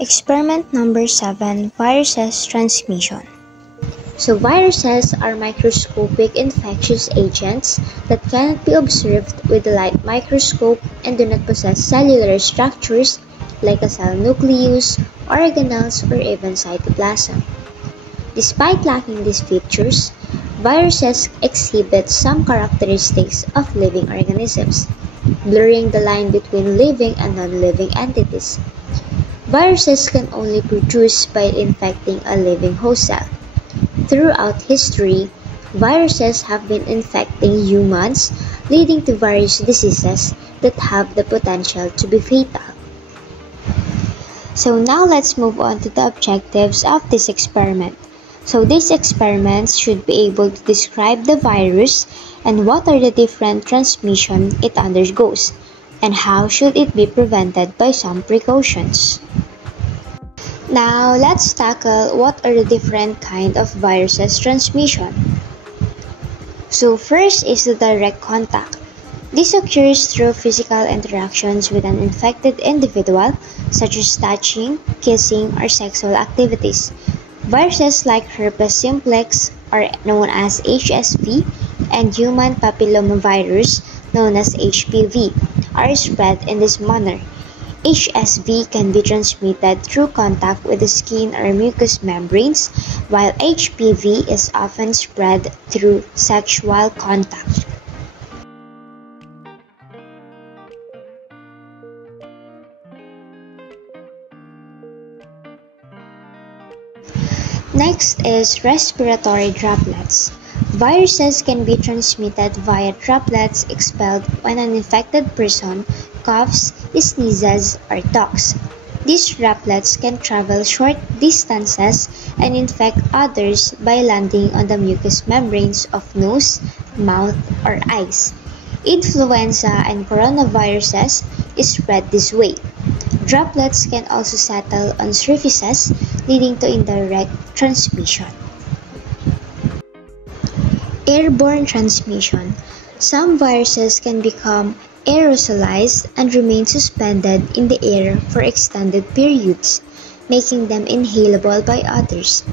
Experiment number 7, viruses transmission. So viruses are microscopic infectious agents that cannot be observed with the light microscope and do not possess cellular structures like a cell nucleus, organelles, or even cytoplasm. Despite lacking these features, viruses exhibit some characteristics of living organisms, blurring the line between living and non-living entities. Viruses can only produce by infecting a living host cell. Throughout history, viruses have been infecting humans, leading to various diseases that have the potential to be fatal. So now let's move on to the objectives of this experiment. So these experiments should be able to describe the virus and what are the different transmission it undergoes, and how should it be prevented by some precautions. Now, let's tackle what are the different kind of viruses transmission. So first is the direct contact. This occurs through physical interactions with an infected individual, such as touching, kissing, or sexual activities. Viruses like herpes simplex, or known as HSV, and human papillomavirus, known as HPV, are spread in this manner. HSV can be transmitted through contact with the skin or mucous membranes, while HPV is often spread through sexual contact. Next is respiratory droplets. Viruses can be transmitted via droplets expelled when an infected person coughs, sneezes, or talks. These droplets can travel short distances and infect others by landing on the mucous membranes of nose, mouth, or eyes. Influenza and coronaviruses is spread this way. Droplets can also settle on surfaces, leading to indirect transmission. Airborne transmission. Some viruses can become aerosolized and remain suspended in the air for extended periods, making them inhalable by others.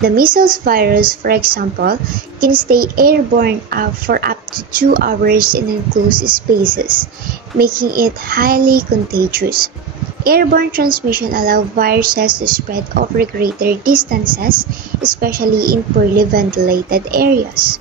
The measles virus, for example, can stay airborne for up to 2 hours in enclosed spaces, making it highly contagious. Airborne transmission allows viruses to spread over greater distances, especially in poorly ventilated areas.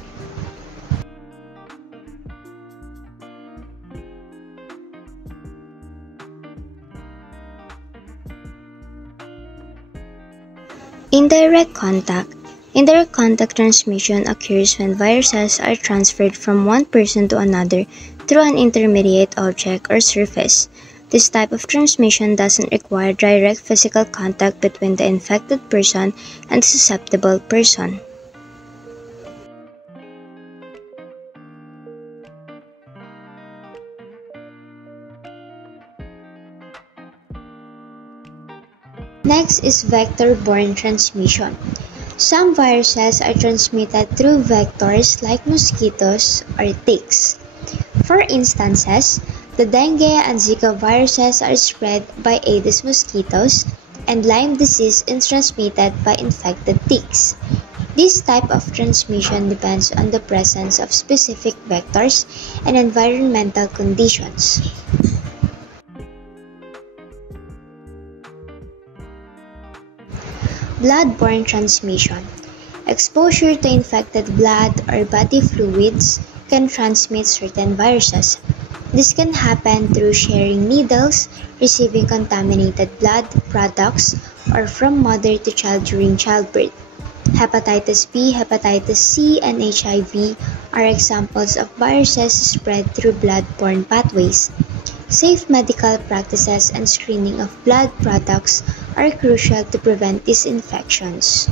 Indirect contact. Indirect contact transmission occurs when viruses are transferred from one person to another through an intermediate object or surface. This type of transmission doesn't require direct physical contact between the infected person and the susceptible person. Next is vector-borne transmission. Some viruses are transmitted through vectors like mosquitoes or ticks. For instances, the dengue and Zika viruses are spread by Aedes mosquitoes, and Lyme disease is transmitted by infected ticks. This type of transmission depends on the presence of specific vectors and environmental conditions. Blood-borne transmission. Exposure to infected blood or body fluids can transmit certain viruses. This can happen through sharing needles, receiving contaminated blood products, or from mother to child during childbirth. Hepatitis B, hepatitis C, and HIV are examples of viruses spread through blood-borne pathways. Safe medical practices and screening of blood products are crucial to prevent these infections.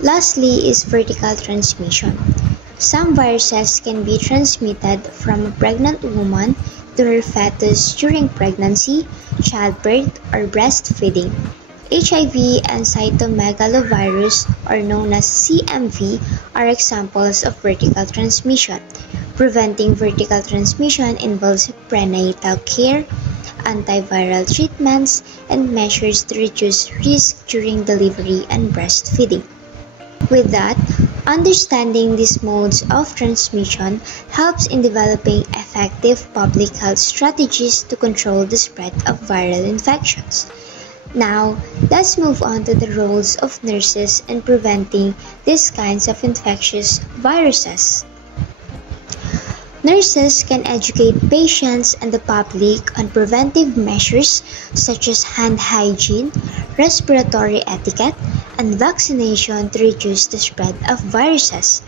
Lastly is vertical transmission. Some viruses can be transmitted from a pregnant woman to her fetus during pregnancy, childbirth, or breastfeeding. HIV and cytomegalovirus, or known as CMV, are examples of vertical transmission. Preventing vertical transmission involves prenatal care, antiviral treatments, and measures to reduce risk during delivery and breastfeeding. With that, understanding these modes of transmission helps in developing effective public health strategies to control the spread of viral infections. Now, let's move on to the roles of nurses in preventing these kinds of infectious viruses. Nurses can educate patients and the public on preventive measures such as hand hygiene, respiratory etiquette, and vaccination to reduce the spread of viruses.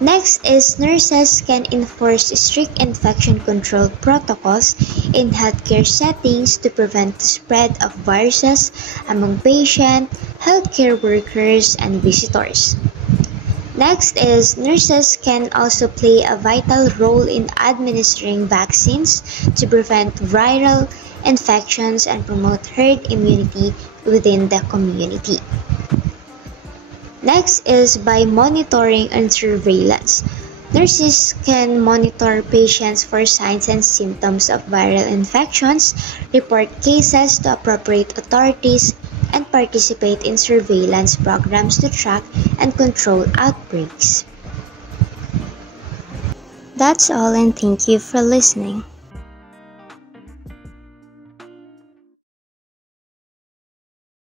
Next is nurses can enforce strict infection control protocols in healthcare settings to prevent the spread of viruses among patients, healthcare workers, and visitors. Next is nurses can also play a vital role in administering vaccines to prevent viral infections and promote herd immunity within the community. Next is by monitoring and surveillance. Nurses can monitor patients for signs and symptoms of viral infections, report cases to appropriate authorities, and participate in surveillance programs to track and control outbreaks. That's all, and thank you for listening.